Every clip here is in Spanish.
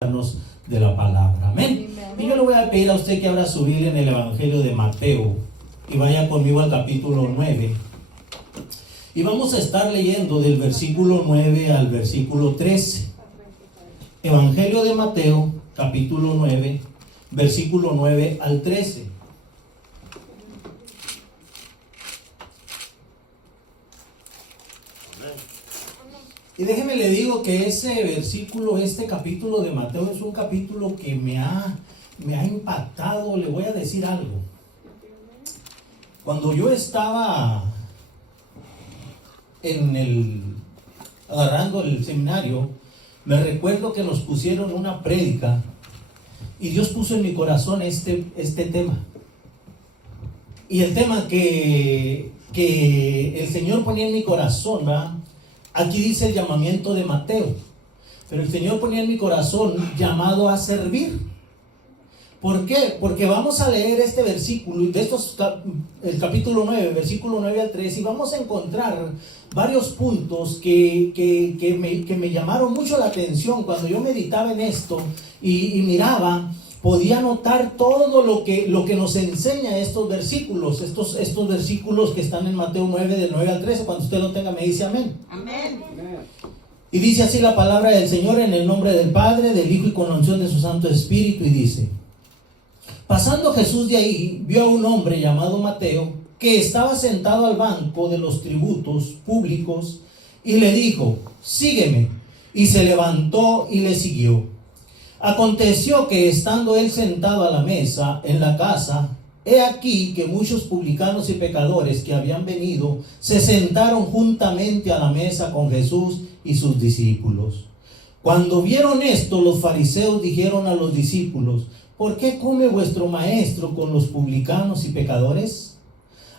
de la palabra. Amén. Y yo le voy a pedir a usted que abra su Biblia en el Evangelio de Mateo y vaya conmigo al capítulo 9. Y vamos a estar leyendo del versículo 9 al versículo 13. Evangelio de Mateo, capítulo 9, versículo 9 al 13. Y déjeme le digo que ese versículo, este capítulo de Mateo es un capítulo que me ha impactado. Le voy a decir algo. Cuando yo estaba agarrando el seminario, me recuerdo que nos pusieron una prédica y Dios puso en mi corazón este tema. Y el tema que el Señor ponía en mi corazón, ¿verdad? Aquí dice el llamamiento de Mateo, pero el Señor ponía en mi corazón llamado a servir. ¿Por qué? Porque vamos a leer este versículo, el capítulo 9, versículo 9 al 13, y vamos a encontrar varios puntos que me llamaron mucho la atención cuando yo meditaba en esto y miraba. Podía notar todo lo que nos enseña estos versículos, estos versículos que están en Mateo 9, del 9 al 13. Cuando usted lo tenga, me dice amén. Amén. Y dice así la palabra del Señor, en el nombre del Padre, del Hijo y con la unción de su Santo Espíritu. Y dice: pasando Jesús de ahí, vio a un hombre llamado Mateo, que estaba sentado al banco de los tributos públicos, y le dijo: sígueme. Y se levantó y le siguió. Aconteció que estando él sentado a la mesa en la casa, he aquí que muchos publicanos y pecadores que habían venido se sentaron juntamente a la mesa con Jesús y sus discípulos. Cuando vieron esto, los fariseos dijeron a los discípulos: ¿por qué come vuestro maestro con los publicanos y pecadores?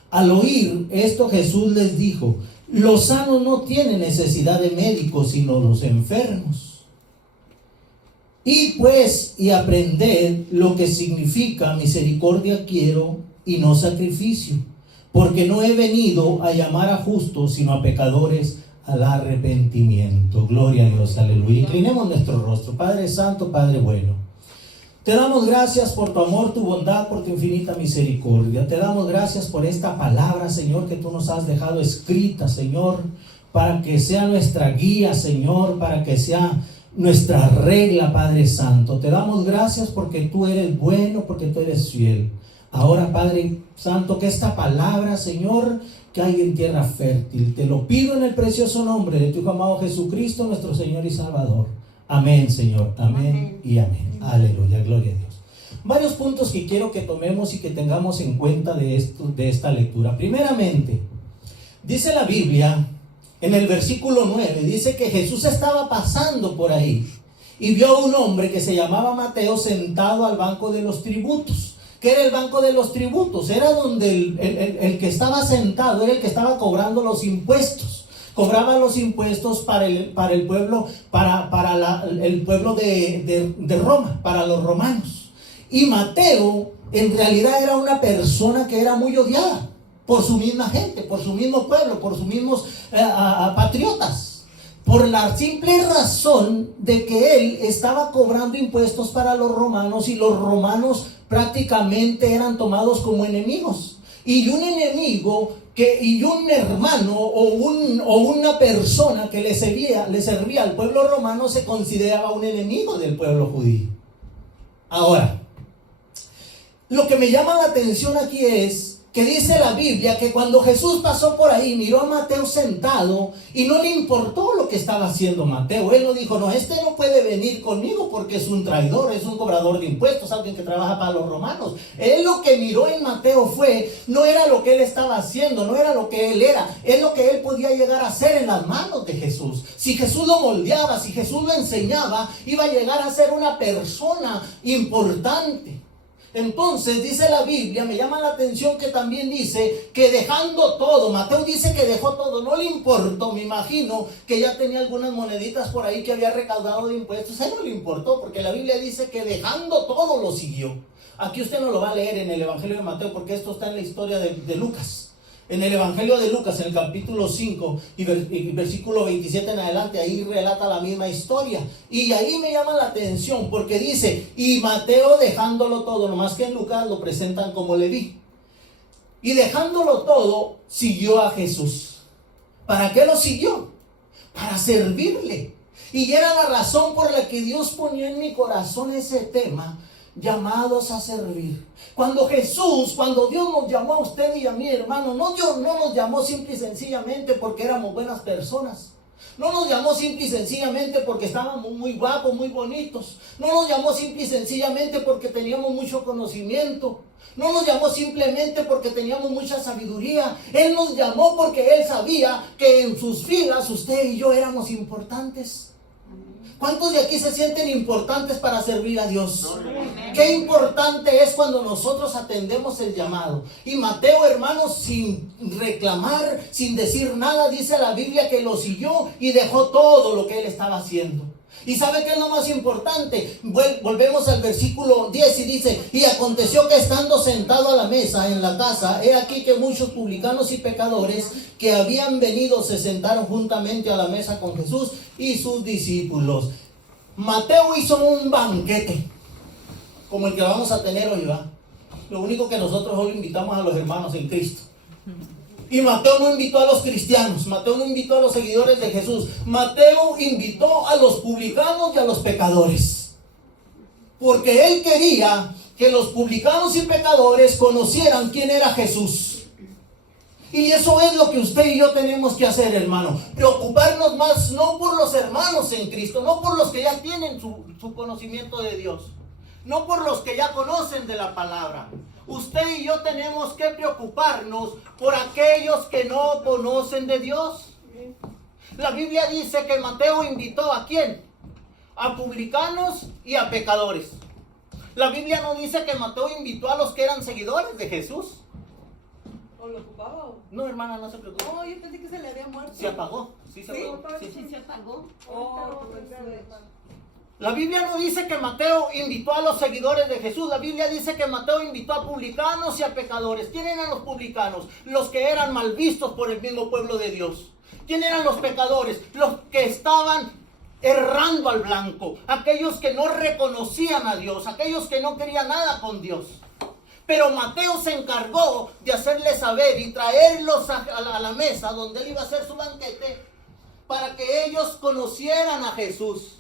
Al oír esto, Jesús les dijo: los sanos no tienen necesidad de médicos, sino los enfermos. Y pues, y aprended lo que significa misericordia quiero y no sacrificio, porque no he venido a llamar a justos, sino a pecadores al arrepentimiento. Gloria a Dios, aleluya. Inclinemos nuestro rostro. Padre Santo, Padre bueno, te damos gracias por tu amor, tu bondad, por tu infinita misericordia. Te damos gracias por esta palabra, Señor, que tú nos has dejado escrita, Señor, para que sea nuestra guía, Señor, para que sea nuestra regla, Padre Santo. Te damos gracias porque tú eres bueno, porque tú eres fiel. Ahora, Padre Santo, que esta palabra, Señor, caiga en tierra fértil. Te lo pido en el precioso nombre de tu Hijo amado Jesucristo, nuestro Señor y Salvador. Amén, Señor. Amén y amén. Aleluya, gloria a Dios. Varios puntos que quiero que tomemos y que tengamos en cuenta de esta lectura. Primeramente, dice la Biblia, en el versículo 9, dice que Jesús estaba pasando por ahí y vio a un hombre que se llamaba Mateo sentado al banco de los tributos. ¿Qué era el banco de los tributos? Era donde el que estaba sentado era el que estaba cobrando los impuestos. Cobraba los impuestos para el pueblo, el pueblo de Roma, para los romanos. Y Mateo en realidad era una persona que era muy odiada por su misma gente, por su mismo pueblo, por sus mismos patriotas, por la simple razón de que él estaba cobrando impuestos para los romanos, y los romanos prácticamente eran tomados como enemigos. Y un enemigo y un hermano o una persona que le servía al pueblo romano se consideraba un enemigo del pueblo judío. Ahora, lo que me llama la atención aquí es que dice la Biblia que cuando Jesús pasó por ahí, miró a Mateo sentado y no le importó lo que estaba haciendo Mateo. Él no dijo: no, este no puede venir conmigo porque es un traidor, es un cobrador de impuestos, alguien que trabaja para los romanos. Él lo que miró en Mateo no era lo que él estaba haciendo, no era lo que él era, es lo que él podía llegar a hacer en las manos de Jesús. Si Jesús lo moldeaba, si Jesús lo enseñaba, iba a llegar a ser una persona importante. Entonces dice la Biblia, me llama la atención que también dice que dejando todo, Mateo dice que dejó todo, no le importó. Me imagino que ya tenía algunas moneditas por ahí que había recaudado de impuestos. A él no le importó, porque la Biblia dice que dejando todo lo siguió. Aquí usted no lo va a leer en el Evangelio de Mateo, porque esto está en la historia de Lucas. En el Evangelio de Lucas, en el capítulo 5 y versículo 27 en adelante, ahí relata la misma historia. Y ahí me llama la atención porque dice, y Mateo dejándolo todo, nomás que en Lucas lo presentan como Leví. Y dejándolo todo, siguió a Jesús. ¿Para qué lo siguió? Para servirle. Y era la razón por la que Dios ponía en mi corazón ese tema, llamados a servir. Cuando Dios nos llamó a usted y a mí, hermano, Dios no nos llamó simple y sencillamente porque éramos buenas personas. No nos llamó simple y sencillamente porque estábamos muy guapos, muy bonitos. No nos llamó simple y sencillamente porque teníamos mucho conocimiento. No nos llamó simplemente porque teníamos mucha sabiduría. Él nos llamó porque Él sabía que en sus filas usted y yo éramos importantes. ¿Cuántos de aquí se sienten importantes para servir a Dios? Qué importante es cuando nosotros atendemos el llamado. Y Mateo, hermanos, sin reclamar, sin decir nada, dice la Biblia que lo siguió y dejó todo lo que él estaba haciendo. ¿Y sabe qué es lo más importante? Volvemos al versículo 10 y dice, y aconteció que estando sentado a la mesa en la casa, he aquí que muchos publicanos y pecadores que habían venido se sentaron juntamente a la mesa con Jesús y sus discípulos. Mateo hizo un banquete, como el que vamos a tener hoy, ¿va? Lo único que nosotros hoy invitamos a los hermanos en Cristo. Y Mateo no invitó a los cristianos, Mateo no invitó a los seguidores de Jesús. Mateo invitó a los publicanos y a los pecadores. Porque él quería que los publicanos y pecadores conocieran quién era Jesús. Y eso es lo que usted y yo tenemos que hacer, hermano. Preocuparnos más no por los hermanos en Cristo, no por los que ya tienen su conocimiento de Dios, no por los que ya conocen de la palabra. Usted y yo tenemos que preocuparnos por aquellos que no conocen de Dios. La Biblia dice que Mateo invitó ¿a quién? A publicanos y a pecadores. La Biblia no dice que Mateo invitó a los que eran seguidores de Jesús. ¿O lo ocupaba? No, hermana, no se preocupe. No, yo pensé que se le había muerto. Se apagó. Sí, se apagó. Sí, se apagó. La Biblia no dice que Mateo invitó a los seguidores de Jesús. La Biblia dice que Mateo invitó a publicanos y a pecadores. ¿Quién eran los publicanos? Los que eran mal vistos por el mismo pueblo de Dios. ¿Quién eran los pecadores? Los que estaban errando al blanco. Aquellos que no reconocían a Dios. Aquellos que no querían nada con Dios. Pero Mateo se encargó de hacerles saber y traerlos a la mesa donde él iba a hacer su banquete para que ellos conocieran a Jesús.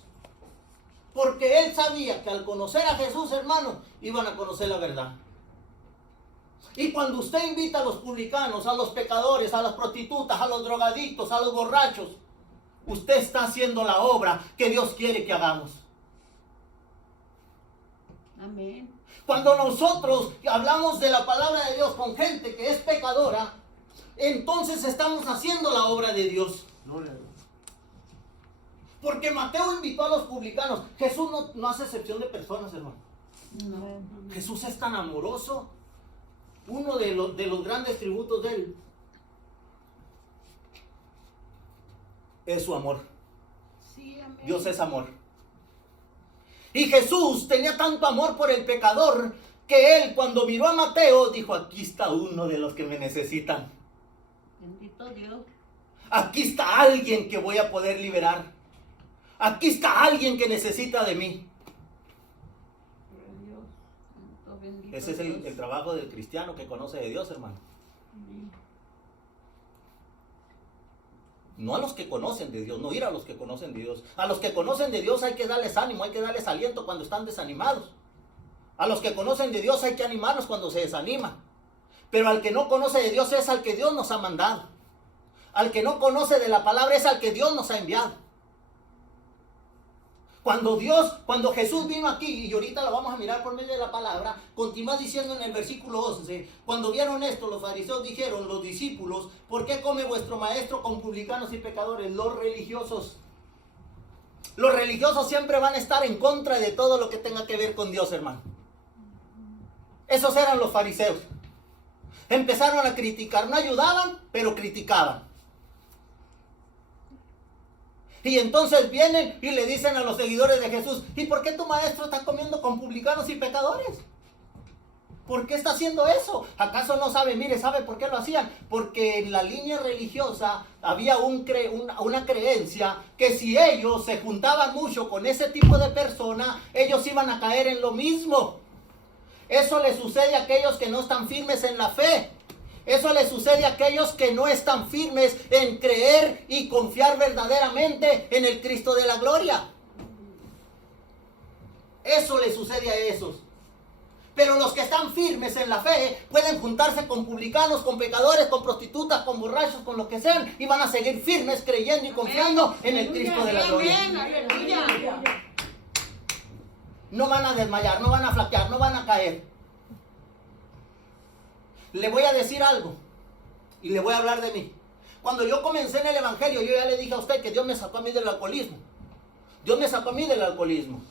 Porque él sabía que al conocer a Jesús, hermano, iban a conocer la verdad. Y cuando usted invita a los publicanos, a los pecadores, a las prostitutas, a los drogadictos, a los borrachos, usted está haciendo la obra que Dios quiere que hagamos. Amén. Cuando nosotros hablamos de la palabra de Dios con gente que es pecadora, entonces estamos haciendo la obra de Dios. Porque Mateo invitó a los publicanos. Jesús no hace excepción de personas, hermano. No. Jesús es tan amoroso. Uno de los grandes tributos de él es su amor. Sí, amén. Dios es amor. Y Jesús tenía tanto amor por el pecador que él, cuando miró a Mateo, dijo: aquí está uno de los que me necesitan. Bendito Dios. Aquí está alguien que voy a poder liberar. Aquí está alguien que necesita de mí. Dios, santo, bendito Ese es el trabajo del cristiano que conoce de Dios, hermano. Amén. No a los que conocen de Dios, no ir a los que conocen de Dios. A los que conocen de Dios hay que darles ánimo, hay que darles aliento cuando están desanimados. A los que conocen de Dios hay que animarlos cuando se desaniman. Pero al que no conoce de Dios es al que Dios nos ha mandado. Al que no conoce de la palabra es al que Dios nos ha enviado. Cuando Jesús vino aquí, y ahorita lo vamos a mirar por medio de la palabra, continúa diciendo en el versículo 11, cuando vieron esto, los fariseos dijeron, los discípulos, ¿por qué come vuestro maestro con publicanos y pecadores? Los religiosos siempre van a estar en contra de todo lo que tenga que ver con Dios, hermano. Esos eran los fariseos. Empezaron a criticar, no ayudaban, pero criticaban. Y entonces vienen y le dicen a los seguidores de Jesús: ¿y por qué tu maestro está comiendo con publicanos y pecadores? ¿Por qué está haciendo eso? ¿Acaso no sabe? Mire, ¿sabe por qué lo hacían? Porque en la línea religiosa había una creencia que si ellos se juntaban mucho con ese tipo de persona, ellos iban a caer en lo mismo. Eso le sucede a aquellos que no están firmes en la fe. Eso le sucede a aquellos que no están firmes en creer y confiar verdaderamente en el Cristo de la gloria. Eso le sucede a esos. Pero los que están firmes en la fe pueden juntarse con publicanos, con pecadores, con prostitutas, con borrachos, con lo que sean, y van a seguir firmes creyendo y confiando en el Cristo de la gloria. Aleluya. No van a desmayar, no van a flaquear, no van a caer. Le voy a decir algo y le voy a hablar de mí. Cuando yo comencé en el evangelio, yo ya le dije a usted que Dios me sacó a mí del alcoholismo. Dios me sacó a mí del alcoholismo.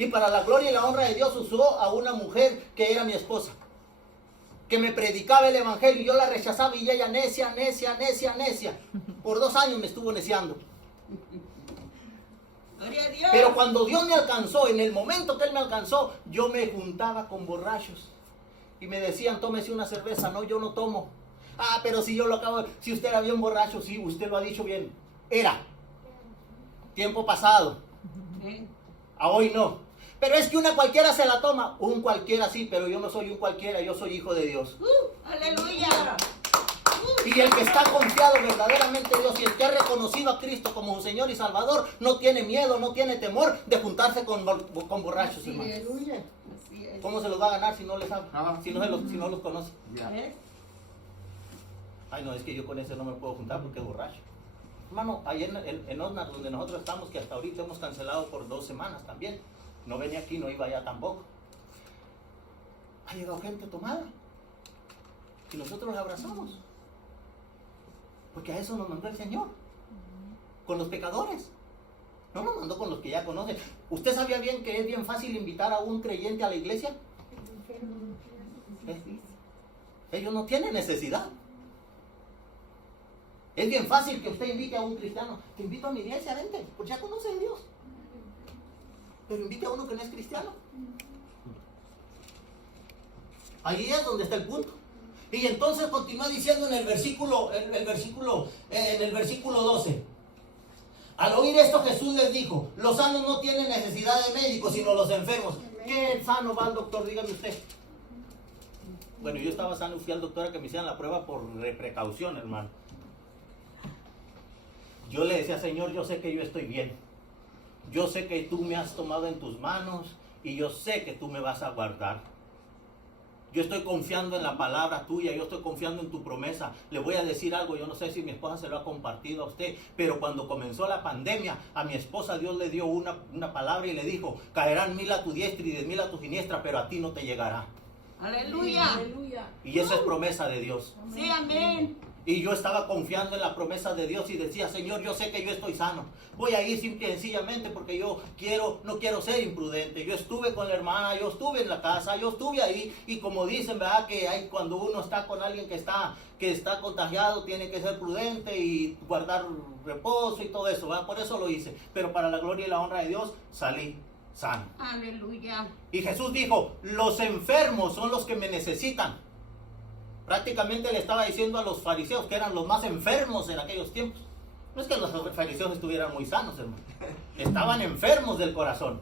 Y para la gloria y la honra de Dios usó a una mujer que era mi esposa, que me predicaba el evangelio y yo la rechazaba y ella necia. Por 2 años me estuvo neciando. Gloria a Dios. Pero cuando Dios me alcanzó, en el momento que Él me alcanzó, yo me juntaba con borrachos. Y me decían, tómese una cerveza. No, yo no tomo. Ah, pero si yo lo acabo de... Si usted era bien borracho, sí, usted lo ha dicho bien. Era. Tiempo pasado. A hoy no. Pero es que una cualquiera se la toma. Un cualquiera sí, pero yo no soy un cualquiera, yo soy hijo de Dios. Aleluya. Y el que está confiado verdaderamente en Dios y el que ha reconocido a Cristo como su Señor y Salvador, no tiene miedo, no tiene temor de juntarse con borrachos, hermano. Aleluya. Así es. ¿Cómo se los va a ganar si no les habla? Si no los conoce. ¿Ves? Ay, no, es que yo con ese no me puedo juntar porque es borracho. Hermano, ahí en Osnar, donde nosotros estamos, que hasta ahorita hemos cancelado por 2 semanas también. No venía aquí, no iba allá tampoco. Ha llegado gente tomada. Y nosotros la abrazamos. Porque a eso nos mandó el Señor. Con los pecadores. No nos mandó con los que ya conocen. ¿Usted sabía bien que es bien fácil invitar a un creyente a la iglesia? Ellos no tienen necesidad. Es bien fácil que usted invite a un cristiano. Te invito a mi iglesia, vente, porque ya conoce a Dios. Pero invite a uno que no es cristiano. Ahí es donde está el punto. Y entonces continúa diciendo en el versículo 12. Al oír esto Jesús les dijo, los sanos no tienen necesidad de médicos, sino los enfermos. ¿Qué sano va al doctor? Dígame usted. Bueno, yo estaba sano y fui al doctor a que me hicieran la prueba por precaución, hermano. Yo le decía, Señor, yo sé que yo estoy bien. Yo sé que tú me has tomado en tus manos y yo sé que tú me vas a guardar. Yo estoy confiando en la palabra tuya, yo estoy confiando en tu promesa. Le voy a decir algo, yo no sé si mi esposa se lo ha compartido a usted, pero cuando comenzó la pandemia, a mi esposa Dios le dio una palabra y le dijo, caerán 1000 a tu diestra y 10,000 a tu siniestra, pero a ti no te llegará. Aleluya. Y esa es promesa de Dios. Sí, amén. Y yo estaba confiando en la promesa de Dios y decía, Señor, yo sé que yo estoy sano. Voy a ir simple y sencillamente porque yo no quiero ser imprudente. Yo estuve con la hermana, yo estuve en la casa, yo estuve ahí. Y como dicen, ¿verdad? Que hay, cuando uno está con alguien que está contagiado, tiene que ser prudente y guardar reposo y todo eso, ¿verdad? Por eso lo hice. Pero para la gloria y la honra de Dios, salí sano. Aleluya. Y Jesús dijo, los enfermos son los que me necesitan. Prácticamente le estaba diciendo a los fariseos que eran los más enfermos en aquellos tiempos. No es que los fariseos estuvieran muy sanos, hermano. Estaban enfermos del corazón.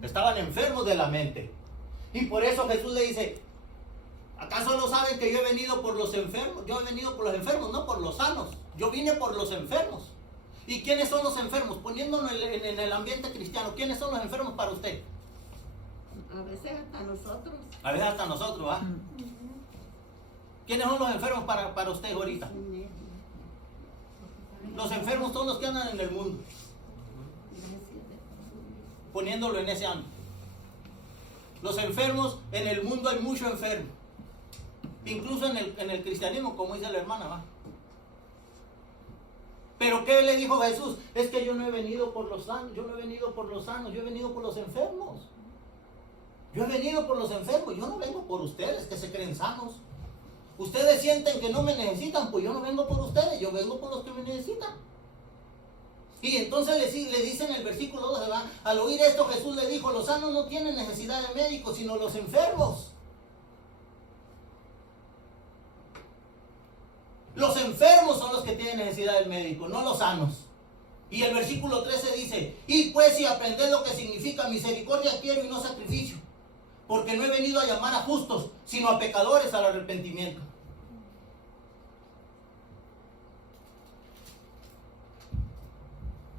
Estaban enfermos de la mente. Y por eso Jesús le dice, ¿acaso no saben que yo he venido por los enfermos? Yo he venido por los enfermos, no por los sanos. Yo vine por los enfermos. ¿Y quiénes son los enfermos? Poniéndonos en el ambiente cristiano, ¿quiénes son los enfermos para usted? A veces hasta nosotros. A veces hasta nosotros, ¿ah? ¿Quiénes son los enfermos para usted ahorita? Los enfermos son los que andan en el mundo. Poniéndolo en ese ámbito. Los enfermos, en el mundo hay mucho enfermo. Incluso en el cristianismo, como dice la hermana, ¿va? Pero ¿qué le dijo Jesús? Es que yo no he venido por los sanos, yo no he venido por los sanos, yo he venido por los enfermos. Yo he venido por los enfermos, yo no vengo por ustedes que se creen sanos. Ustedes sienten que no me necesitan, pues yo no vengo por ustedes, yo vengo por los que me necesitan. Y entonces le dice en el versículo 2, ¿verdad? Al oír esto Jesús le dijo, los sanos no tienen necesidad de médicos, sino los enfermos. que tienen necesidad del médico, no los sanos. Y el versículo 13 dice, y pues si aprended lo que significa misericordia quiero y no sacrificio, porque no he venido a llamar a justos, sino a pecadores al arrepentimiento.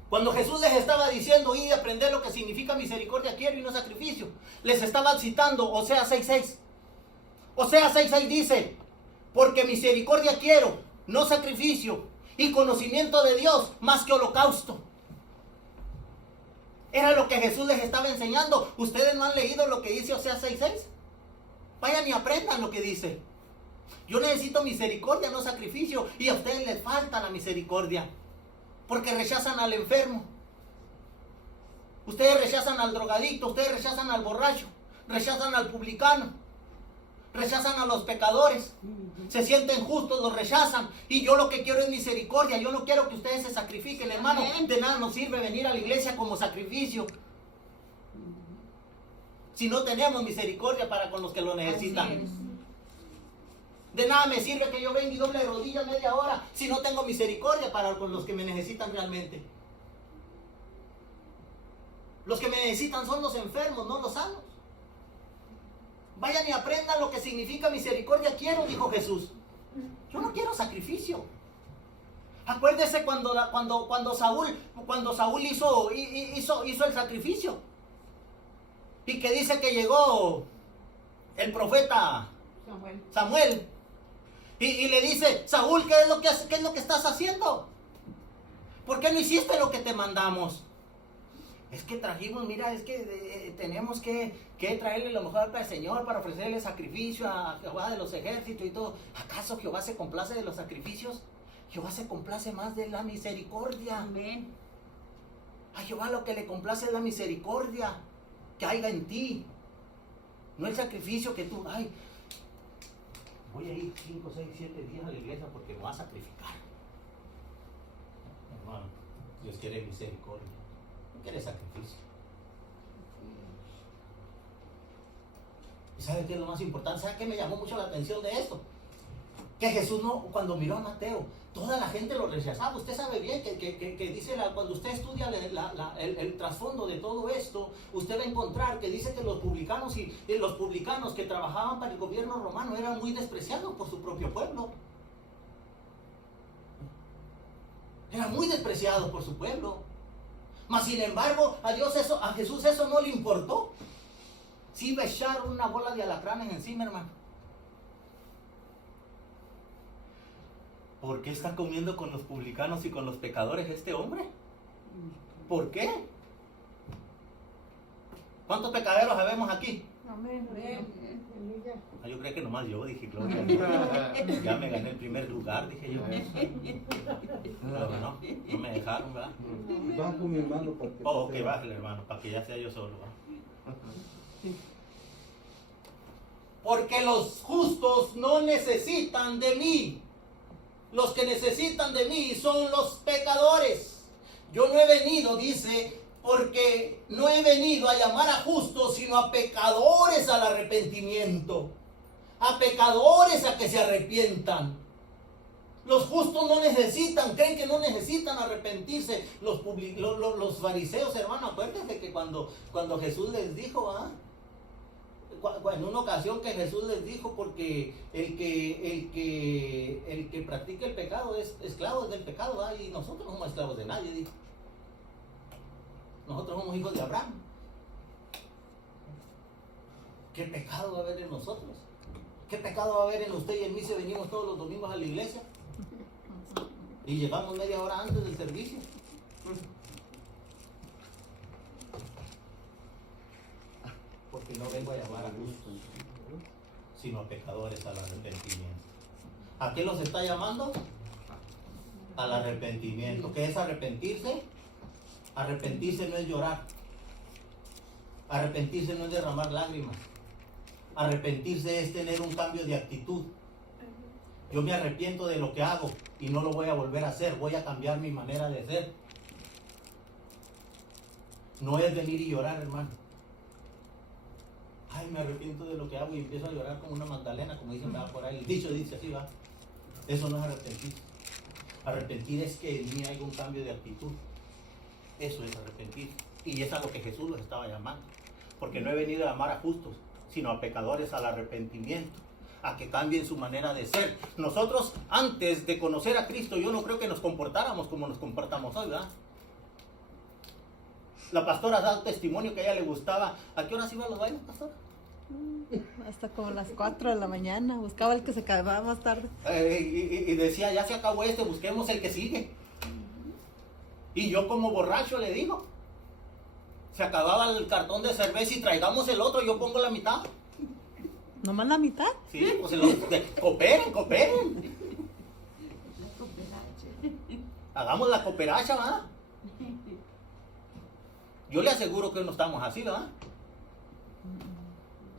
Cuando Jesús les estaba diciendo, y aprender lo que significa misericordia quiero y no sacrificio, les estaba citando Oseas 6:6. Oseas 6:6 dice, porque misericordia quiero, no sacrificio, y conocimiento de Dios más que holocausto. Era lo que Jesús les estaba enseñando. ¿Ustedes no han leído lo que dice Oseas 6:6? Vayan y aprendan lo que dice. Yo necesito misericordia, no sacrificio, y a ustedes les falta la misericordia. Porque rechazan al enfermo. Ustedes rechazan al drogadicto, ustedes rechazan al borracho, rechazan al publicano, rechazan a los pecadores. Se sienten justos, los rechazan. Y yo lo que quiero es misericordia. Yo no quiero que ustedes se sacrifiquen, hermano. De nada nos sirve venir a la iglesia como sacrificio si no tenemos misericordia para con los que lo necesitan. De nada me sirve que yo venga y doble de rodillas media hora si no tengo misericordia para con los que me necesitan realmente. Los que me necesitan son los enfermos, no los sanos. Vayan y aprendan lo que significa misericordia quiero, dijo Jesús. Yo no quiero sacrificio. Acuérdese cuando Saúl hizo el sacrificio. Y que dice que llegó el profeta Samuel. Y le dice, Saúl, ¿qué es lo que estás haciendo? ¿Por qué no hiciste lo que te mandamos? Es que trajimos, mira, es que tenemos que traerle lo mejor para el Señor, para ofrecerle sacrificio a Jehová de los ejércitos y todo. ¿Acaso Jehová se complace de los sacrificios? Jehová se complace más de la misericordia. Amén. A Jehová lo que le complace es la misericordia que haya en ti. No el sacrificio que tú, voy a ir 5, 6, 7 días a la iglesia porque me voy a sacrificar. Hermano, Dios quiere misericordia, no quiere sacrificio. ¿Y sabe qué es lo más importante? ¿Sabe qué me llamó mucho la atención de esto? Que Jesús cuando miró a Mateo, toda la gente lo rechazaba. Usted sabe bien que dice, cuando usted estudia el trasfondo de todo esto, usted va a encontrar que dice que los publicanos y los publicanos que trabajaban para el gobierno romano eran muy despreciados por su propio pueblo. Eran muy despreciados por su pueblo. Mas sin embargo, a Jesús eso no le importó. Sí iba a echar una bola de alacranes encima, hermano. ¿Por qué está comiendo con los publicanos y con los pecadores este hombre? ¿Por qué? ¿Cuántos pecaderos habemos aquí? Amén. Yo creo que nomás yo, dije, gloria. Ya me gané el primer lugar, dije yo. Pero no me dejaron, ¿verdad? Baja con mi hermano porque... Ok, bájale, hermano, para que ya sea yo solo, ¿verdad? Porque los justos no necesitan de mí. Los que necesitan de mí son los pecadores. Yo no he venido, dice, porque no he venido a llamar a justos, sino a pecadores al arrepentimiento. A pecadores a que se arrepientan. Los justos no necesitan, creen que no necesitan arrepentirse. Los fariseos, hermano, acuérdense que cuando Jesús les dijo, en una ocasión que Jesús les dijo, porque el que practica el pecado es esclavo del pecado, ¿verdad? Y nosotros no somos esclavos de nadie, dijo. Nosotros somos hijos de Abraham. ¿Qué pecado va a haber en nosotros? ¿Qué pecado va a haber en usted y en mí si venimos todos los domingos a la iglesia? Y llegamos media hora antes del servicio. Porque no vengo a llamar a justos, sino a pecadores al arrepentimiento. ¿A qué los está llamando? Al arrepentimiento. ¿Qué es arrepentirse? Arrepentirse no es llorar. Arrepentirse no es derramar lágrimas. Arrepentirse es tener un cambio de actitud. Yo me arrepiento de lo que hago y no lo voy a volver a hacer. Voy a cambiar mi manera de ser. No es venir y llorar, hermano. Me arrepiento de lo que hago y empiezo a llorar como una Magdalena, como dicen por ahí. El dicho dice así, va. Eso no es arrepentirse. Arrepentir es que en mí haya un cambio de actitud. Eso es arrepentir. Y es a lo que Jesús los estaba llamando. Porque no he venido a llamar a justos, sino a pecadores al arrepentimiento, a que cambien su manera de ser. Nosotros, antes de conocer a Cristo, yo no creo que nos comportáramos como nos comportamos hoy, ¿verdad? La pastora da testimonio que a ella le gustaba. ¿A qué horas iba a los bailes, pastora? Hasta como las 4 de la mañana. Buscaba el que se acababa más tarde. Y decía, ya se acabó este, busquemos el que sigue. Y yo como borracho le digo, se acababa el cartón de cerveza y traigamos el otro, yo pongo la mitad. ¿Nomás la mitad? Sí, pues cooperen. Hagamos la cooperacha, ¿verdad? Yo le aseguro que no estamos así, ¿verdad?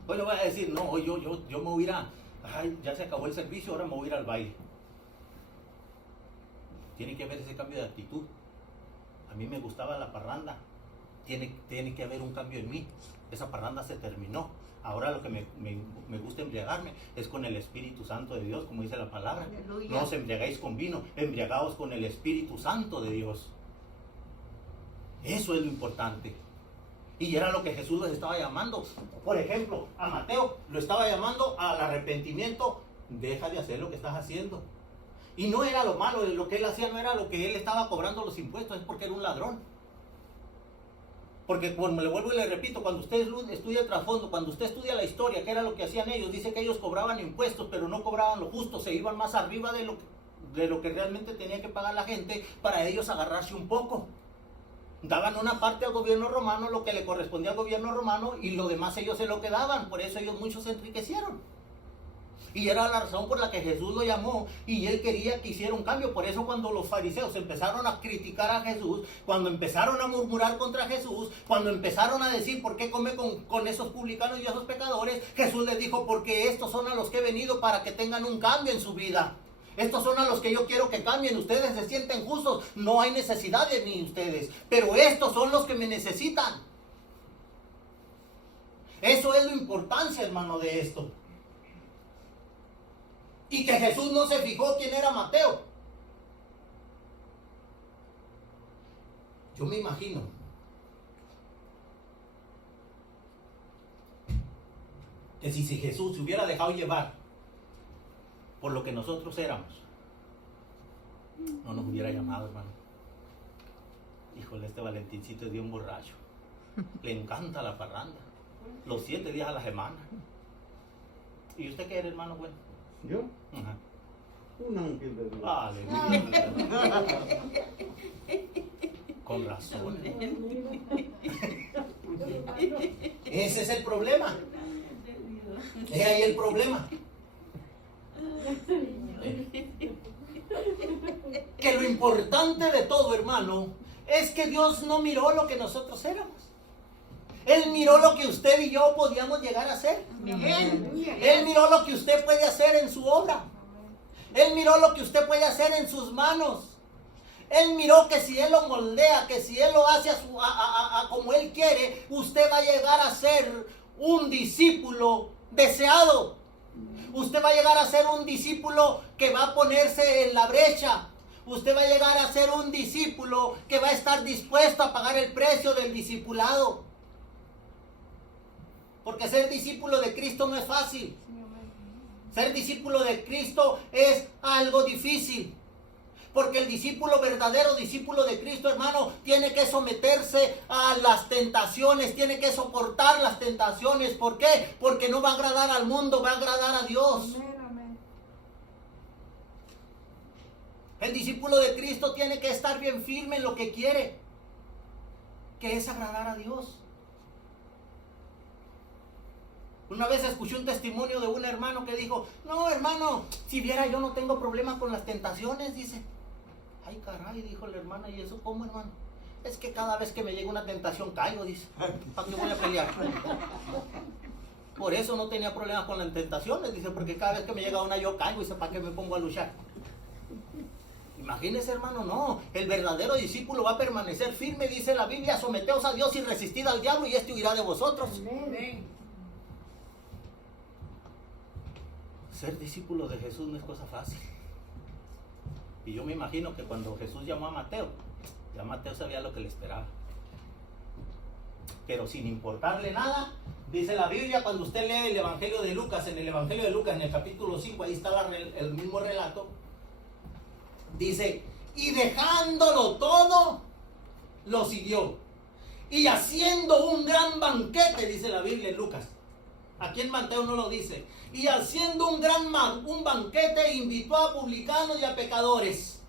Hoy le voy a decir, no, hoy yo me voy a ir ay, ya se acabó el servicio, ahora me voy a ir al baile. Tiene que haber ese cambio de actitud. A mí me gustaba la parranda. Tiene que haber un cambio en mí. Esa parranda se terminó. Ahora lo que me gusta embriagarme es con el Espíritu Santo de Dios, como dice la palabra. Aleluya. No os embriagáis con vino, embriagaos con el Espíritu Santo de Dios. Eso es lo importante. Y era lo que Jesús les estaba llamando. Por ejemplo, a Mateo lo estaba llamando al arrepentimiento. Deja de hacer lo que estás haciendo. Y no era lo malo, lo que él hacía no era lo que él estaba cobrando los impuestos, es porque era un ladrón. Porque, como le vuelvo y le repito, cuando usted estudia el trasfondo, cuando usted estudia la historia, ¿qué era lo que hacían ellos? Dice que ellos cobraban impuestos, pero no cobraban lo justo, se iban más arriba de lo que realmente tenía que pagar la gente para ellos agarrarse un poco. Daban una parte al gobierno romano, lo que le correspondía al gobierno romano, y lo demás ellos se lo quedaban. Por eso ellos muchos se enriquecieron. Y era la razón por la que Jesús lo llamó, y él quería que hiciera un cambio. Por eso cuando los fariseos empezaron a criticar a Jesús, cuando empezaron a murmurar contra Jesús, cuando empezaron a decir por qué come con esos publicanos y esos pecadores, Jesús les dijo, porque estos son a los que he venido para que tengan un cambio en su vida. Estos son a los que yo quiero que cambien. Ustedes se sienten justos, no hay necesidad de mí ustedes, pero estos son los que me necesitan. Eso es la importancia, hermano, de esto. Y que Jesús no se fijó quién era Mateo. Yo me imagino que si Jesús se hubiera dejado llevar por lo que nosotros éramos, no nos hubiera llamado, hermano. Híjole, este Valentincito es de un borracho. Le encanta la parranda. Los 7 días a la semana. ¿Y usted qué era, hermano? Bueno. ¿Yo? Ajá. Un ángel de Dios. Aleluya. Con razón. Ese es el problema. Es ahí el problema. Que lo importante de todo, hermano, es que Dios no miró lo que nosotros éramos. Él miró lo que usted y yo podíamos llegar a hacer. Él miró lo que usted puede hacer en su obra. Él miró lo que usted puede hacer en sus manos. Él miró que si Él lo moldea, que si Él lo hace como Él quiere, usted va a llegar a ser un discípulo deseado. Usted va a llegar a ser un discípulo que va a ponerse en la brecha. Usted va a llegar a ser un discípulo que va a estar dispuesto a pagar el precio del discipulado. Porque ser discípulo de Cristo no es fácil. Ser discípulo de Cristo es algo difícil. Porque el discípulo verdadero, discípulo de Cristo, hermano, tiene que someterse a las tentaciones, tiene que soportar las tentaciones. ¿Por qué? Porque no va a agradar al mundo, va a agradar a Dios. El discípulo de Cristo tiene que estar bien firme en lo que quiere, que es agradar a Dios. Una vez escuché un testimonio de un hermano que dijo, no, hermano, si viera yo no tengo problema con las tentaciones, dice. Ay, caray, dijo la hermana, ¿y eso cómo, hermano? Es que cada vez que me llega una tentación caigo, dice. ¿Para qué voy a pelear? Por eso no tenía problemas con las tentaciones, dice, porque cada vez que me llega una yo caigo, dice, ¿para qué me pongo a luchar? Imagínese, hermano, no. El verdadero discípulo va a permanecer firme, dice la Biblia, someteos a Dios y resistid al diablo y este huirá de vosotros. Amén. Ser discípulo de Jesús no es cosa fácil. Y yo me imagino que cuando Jesús llamó a Mateo, ya Mateo sabía lo que le esperaba. Pero sin importarle nada, dice la Biblia, cuando usted lee el Evangelio de Lucas, en el Evangelio de Lucas, en el capítulo 5, ahí está el mismo relato, dice, y dejándolo todo, lo siguió. Y haciendo un gran banquete, dice la Biblia en Lucas. Aquí en Mateo no lo dice. Y haciendo un banquete, invitó a publicanos y a pecadores.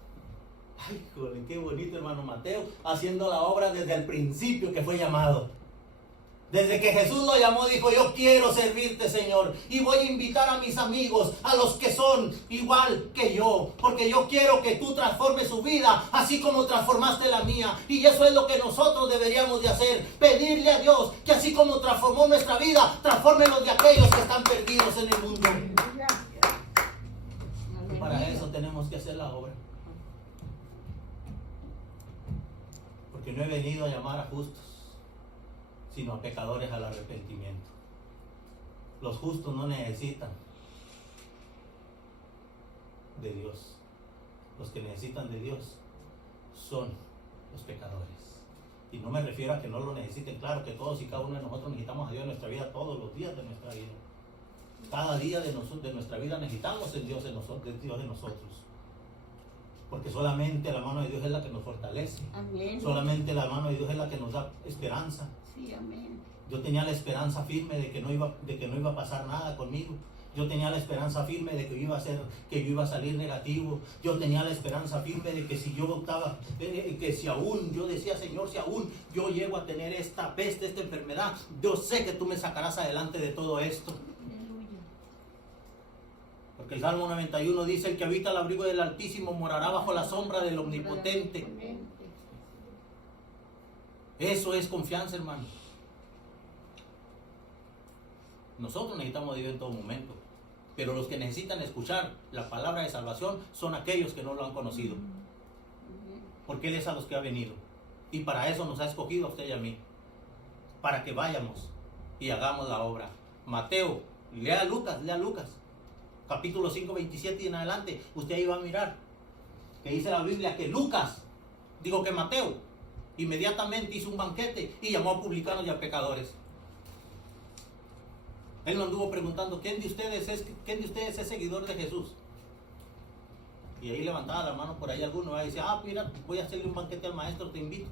Ay, joder, qué bonito, hermano Mateo, haciendo la obra desde el principio que fue llamado. Desde que Jesús lo llamó, dijo, yo quiero servirte, Señor, y voy a invitar a mis amigos, a los que son igual que yo, porque yo quiero que tú transformes su vida, así como transformaste la mía. Y eso es lo que nosotros deberíamos de hacer, pedirle a Dios que así como transformó nuestra vida, transforme los de aquellos que están perdidos en el mundo. Y para eso tenemos que hacer la obra. Porque no he venido a llamar a justos, sino a pecadores al arrepentimiento. Los justos no necesitan de Dios. Los que necesitan de Dios son los pecadores. Y no me refiero a que no lo necesiten. Claro que todos y cada uno de nosotros necesitamos a Dios en nuestra vida todos los días de nuestra vida. Cada día de nuestra vida necesitamos el Dios de nosotros. Porque solamente la mano de Dios es la que nos fortalece. Amén. Solamente la mano de Dios es la que nos da esperanza. Sí, amén. Yo tenía la esperanza firme de que no iba a pasar nada conmigo. Yo tenía la esperanza firme de que yo iba a salir negativo. Yo tenía la esperanza firme de que si yo optaba, que si aún, yo decía, Señor, si aún yo llego a tener esta peste, esta enfermedad, yo sé que tú me sacarás adelante de todo esto. Porque el Salmo 91 dice, el que habita al abrigo del Altísimo morará bajo la sombra del Omnipotente. Eso es confianza, hermano. Nosotros necesitamos Dios en todo momento, pero los que necesitan escuchar la palabra de salvación son aquellos que no lo han conocido, porque Él es a los que ha venido, y para eso nos ha escogido a usted y a mí, para que vayamos y hagamos la obra. Mateo, lea Lucas, capítulo 5, 27 y en adelante, usted ahí va a mirar, que dice la Biblia que que Mateo, inmediatamente hizo un banquete y llamó a publicanos y a pecadores. Él no anduvo preguntando, ¿quién de ustedes es seguidor de Jesús? Y ahí levantaba la mano por ahí alguno y decía, mira, voy a hacerle un banquete al maestro, te invito.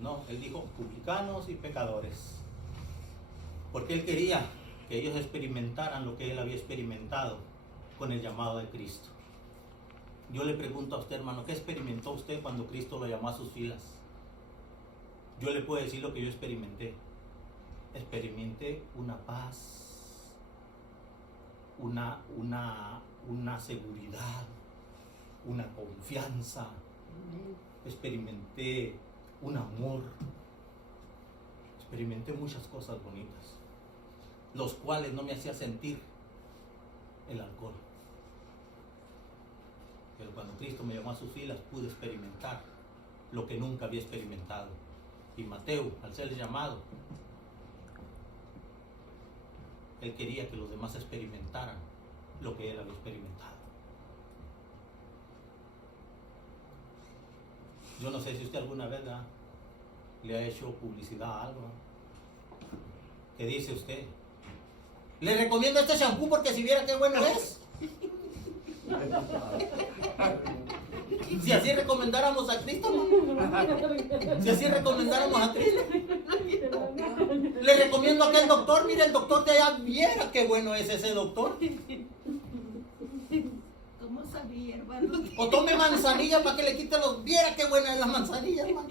No, él dijo, publicanos y pecadores. Porque él quería que ellos experimentaran lo que él había experimentado con el llamado de Cristo. Yo le pregunto a usted, hermano, ¿qué experimentó usted cuando Cristo lo llamó a sus filas? Yo le puedo decir lo que yo experimenté. Experimenté una paz, una seguridad, una confianza. Experimenté un amor. Experimenté muchas cosas bonitas, los cuales no me hacía sentir el alcohol. Pero cuando Cristo me llamó a sus filas, pude experimentar lo que nunca había experimentado. Y Mateo, al ser llamado, él quería que los demás experimentaran lo que él había experimentado. Yo no sé si usted alguna vez le ha hecho publicidad a algo. ¿Qué dice usted? Le recomiendo este shampoo porque si viera qué bueno es. Si así recomendáramos a Cristo, ¿no? Si así recomendáramos a Cristo. Le recomiendo a aquel doctor, mire, el doctor de allá, viera qué bueno es ese doctor. ¿Cómo sabía, hermano? O tome manzanilla para que le quite viera qué buena es la manzanilla, hermano.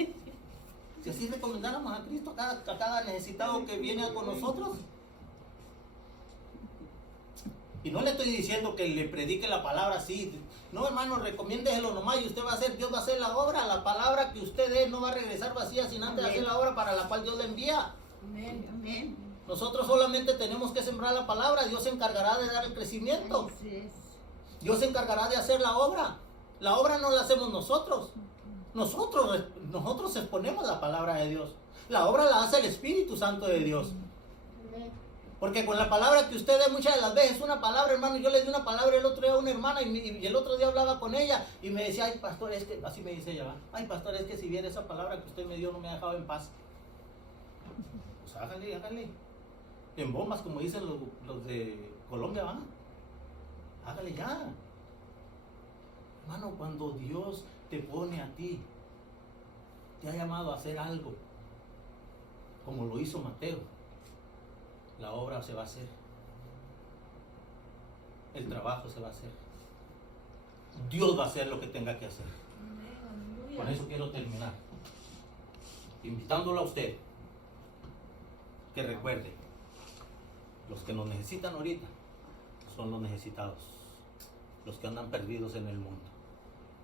Si así recomendáramos a Cristo a cada necesitado que viene con nosotros. Y no le estoy diciendo que le predique la palabra así. No, hermano, recomiéndeselo nomás y usted va a hacer, Dios va a hacer la obra. La palabra que usted dé no va a regresar vacía sin antes hacer la obra para la cual Dios le envía. Amén, amén. Nosotros solamente tenemos que sembrar la palabra. Dios se encargará de dar el crecimiento. Así es. Dios se encargará de hacer la obra. La obra no la hacemos nosotros. Nosotros exponemos la palabra de Dios. La obra la hace el Espíritu Santo de Dios. Porque con la palabra que usted dé muchas de las veces, una palabra, hermano, yo le di una palabra el otro día a una hermana y el otro día hablaba con ella y me decía, ay pastor, es que, así me dice ella, ¿va? Ay pastor, es que si viera esa palabra que usted me dio no me ha dejado en paz. Pues hágale, hágale. En bombas, como dicen los de Colombia, ¿va? Hágale ya. Hermano, cuando Dios te pone a ti, te ha llamado a hacer algo, como lo hizo Mateo, la obra se va a hacer, el trabajo se va a hacer, Dios va a hacer lo que tenga que hacer. Con eso quiero terminar, invitándolo a usted, que recuerde, los que nos necesitan ahorita son los necesitados, los que andan perdidos en el mundo,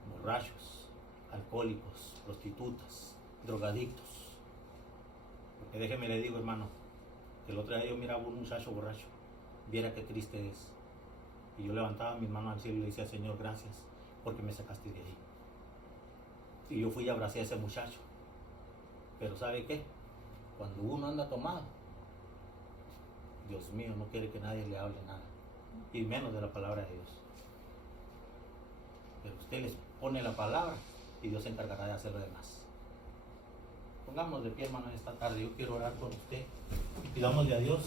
borrachos, alcohólicos, prostitutas, drogadictos. Porque déjeme le digo, hermano, que el otro día yo miraba a un muchacho borracho, viera qué triste es, y yo levantaba mis manos al cielo y le decía, Señor, gracias porque me sacaste de ahí. Y yo fui y abracé a ese muchacho. Pero ¿sabe qué? Cuando uno anda tomado, Dios mío, no quiere que nadie le hable nada, y menos de la palabra de Dios. Pero usted les pone la palabra y Dios se encargará de hacer lo demás. Pongámonos de pie, hermano, esta tarde. Yo quiero orar con usted y pidámosle a Dios